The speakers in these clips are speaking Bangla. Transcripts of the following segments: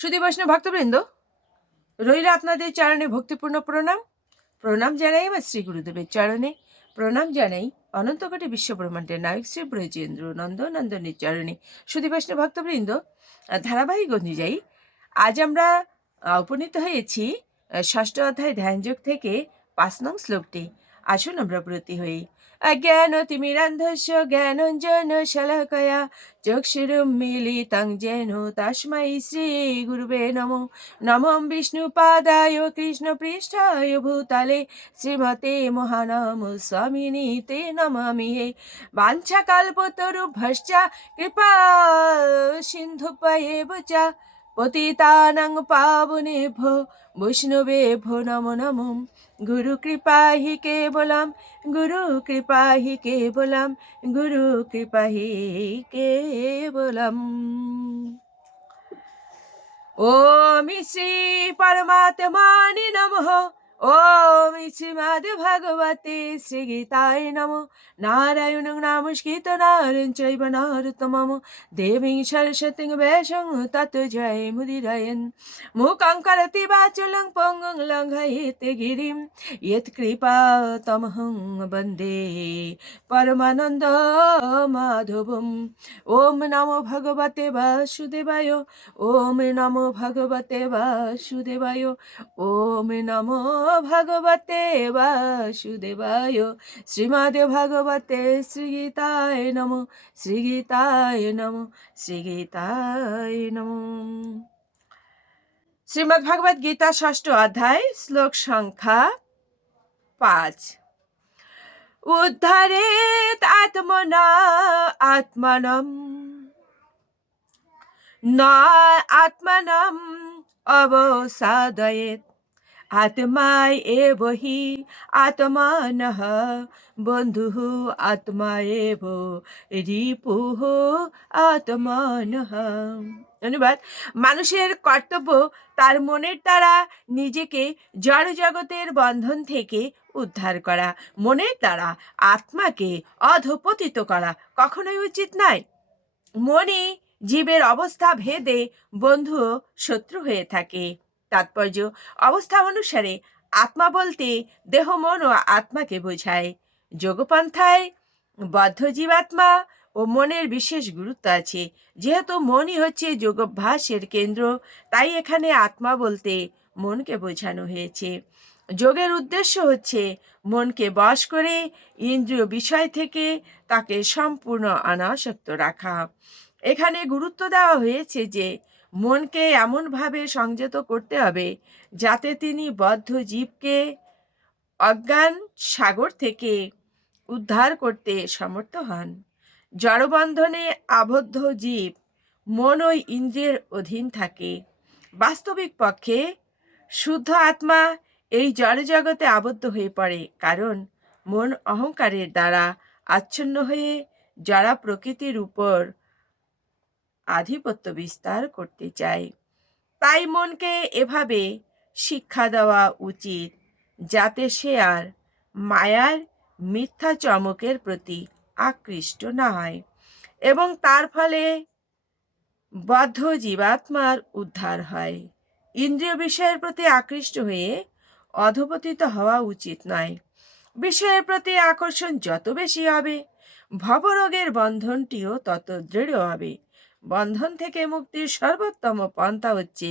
সুধী বৈষ্ণব ভক্তবৃন্দ, রইল আপনাদের চরণে ভক্তিপূর্ণ প্রণাম। প্রণাম জানাই আমার শ্রী গুরুদেবের চরণে। প্রণাম জানাই অনন্ত কোটি বিশ্বব্রহ্মাণ্ডের নায়ক শ্রী ব্রজেন্দ্র নন্দনের চরণে। সুধী বৈষ্ণব ভক্তবৃন্দ, ধারাবাহিক অনুযায়ী আজ আমরা উপনীত হয়েছি ষষ্ঠ অধ্যায় ধ্যানযোগ থেকে 5 নং শ্লোকটি। আসুন আমরা ব্রতী হই। অজ্ঞানতিমিরান্ধস্য জ্ঞানাঞ্জন শলাকয়া চক্ষুরুন্মীলিतं येन তস্मै শ্রীগুরুবে নমঃ। নমঃ বিষ্ণুপাদায় কৃষ্ণপৃষ্ঠায় ভূতলে শ্রীমতে মহানাম স্বামিনী তে নমামি হে। বাঞ্ছাকল্পতরুভ্যশ্চ কৃপা সিন্ধুভ্যেব চ পতিতানাং পাবনেভ্যো বৈষ্ণবেভ্যো নমো নমঃ। গুরু কৃপা হি কেবলম, গুরু কৃপা হি কেবলম, গুরু কৃপা হি কেবলম। ওম শ্রী পরমাত্মানে নমঃ। ওম শ্রীমদ্ ভগবতে শ্রী গীতায় নমঃ। নারায়ণং নমস্কৃত নরং চৈব নরোত্তমং দেবীং সরস্বতীং ব্যাসং ততো জয়মুদীরয়েন। মূকং করোতি বাচালং পঙ্গুং লঙ্ঘয়িতে গিরিং ইয়ৎকৃপা তমহং বন্দে পরমানন্দ মাধবম। ওম নমো ভগবতে বাসুদেবায়। ওম নমো ভগবতে বাসুদেবায়। ওম নমো ভগবতে বাসুদেবায়। শ্রীমদ্ ভগবতে শ্রীগীতায় নমঃ। শ্রীগীতায় নমঃ। শ্রীগীতায় নমঃ। শ্রীমদ্ ভগবদ গীতা ষষ্ঠ অধ্যায় শ্লোক সংখ্যা 5। উদ্ধরেত আত্মনা আত্মানম না আত্মানম অবসাদয়েত আত্মায় এব হি আত্মানঃ বন্ধুঃ আত্মায়েব রিপুঃ আত্মানঃ। অনুবাদ: মানুষের কর্তব্য তার মনের দ্বারা নিজেকে জড় জগতের বন্ধন থেকে উদ্ধার করা। মনের দ্বারা আত্মাকে অধঃপতিত করা কখনোই উচিত নয়। মনই জীবের অবস্থা ভেদে বন্ধু ও শত্রু হয়ে থাকে। তাৎপর্য: অবস্থা অনুসারে আত্মা বলতে দেহ, মন ও আত্মাকে বোঝায়। যোগপন্থায় বদ্ধ জীবাত্মা ও মনের বিশেষ গুরুত্ব আছে। যেহেতু মনই হচ্ছে যোগাভ্যাসের কেন্দ্র, তাই এখানে আত্মা বলতে মনকে বোঝানো হয়েছে। যোগের উদ্দেশ্য হচ্ছে মনকে বশ করে ইন্দ্রিয় বিষয় থেকে তাকে সম্পূর্ণ অনাসক্ত রাখা। এখানে গুরুত্ব দেওয়া হয়েছে যে মনকে এমনভাবে সংযত করতে হবে যাতে তিনি বদ্ধ জীবকে অজ্ঞান সাগর থেকে উদ্ধার করতে সমর্থ হন। জড়বন্ধনে আবদ্ধ জীব মন ও ইন্দ্রিয়ের অধীন থাকে। বাস্তবিক পক্ষে শুদ্ধ আত্মা এই জড়জগতে আবদ্ধ হয়ে পড়ে, কারণ মন অহংকারের দ্বারা আচ্ছন্ন হয়ে জড়া প্রকৃতির উপর আধিপত্য বিস্তার করতে চায়। তাই মনকে এভাবে শিক্ষা দেওয়া উচিত যাতে সে আর মায়ার মিথ্যা চমকের প্রতি আকৃষ্ট না হয় এবং তার ফলে বদ্ধ জীবাত্মার উদ্ধার হয়। ইন্দ্রিয় বিষয়ের প্রতি আকৃষ্ট হয়ে অধঃপতিত হওয়া উচিত নয়। বিষয়ের প্রতি আকর্ষণ যত বেশি হবে, ভবরোগের বন্ধনটিও তত দৃঢ় হবে। বন্ধন থেকে মুক্তির সর্বোত্তম পন্থা হচ্ছে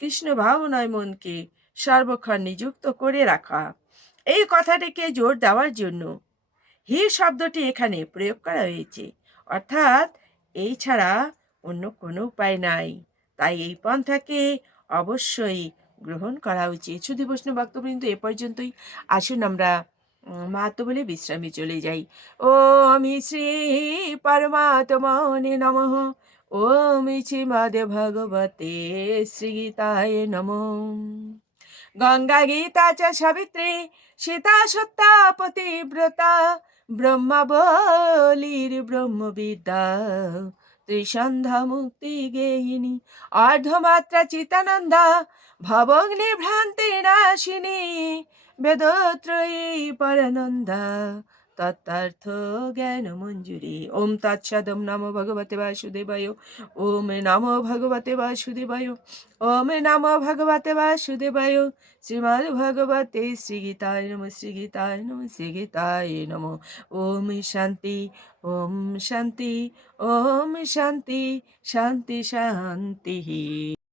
কৃষ্ণ ভাবনায় মনকে সর্বক্ষণ নিযুক্ত করে রাখা। এই কথাটিকে জোর দেওয়ার জন্য হি শব্দটি এখানে প্রয়োগ করা হয়েছে, অর্থাৎ এই ছাড়া অন্য কোনো উপায় নাই। তাই এই পন্থাকে অবশ্যই গ্রহণ করা উচিত। সুধী বৈষ্ণব ভক্তবৃন্দ, এ পর্যন্তই। আসুন আমরা মাহাত্ম্য বলে বিশ্রামে চলে যাই। ওম শ্রী পরমাত্মনে নমঃ। ওম শ্রীমদ্ ভগবতে শ্রীগীতায় নমঃ। গঙ্গা গীতা চ সাবিত্রী সীতা সত্যা পতিব্রতা ব্রহ্মাবলীর ব্রহ্মবিদ্যা ত্রিসন্ধ্যা মুক্তি গেহিনী অর্ধমাত্রা চিতানন্দা ভবগ্নি ভ্রান্তি নাশিনী বেদত্রয়ী পরানন্দা তত্ত্বার্থ জ্ঞান মঞ্জুরি। ওম তৎসদম নমো ভগবতে বাসুদেবায়। ওম নমো ভগবতে বাসুদেবায়। ওম নমো ভগবতে বাসুদেবায়। শ্রীমদ্ ভগবতে শ্রীগীতায় নমঃ শ্রীগীতায় নমঃ শ্রীগীতায় নমঃ। ওম শান্তি, ওম শান্তি, ওম শান্তি, শান্তি শান্তি।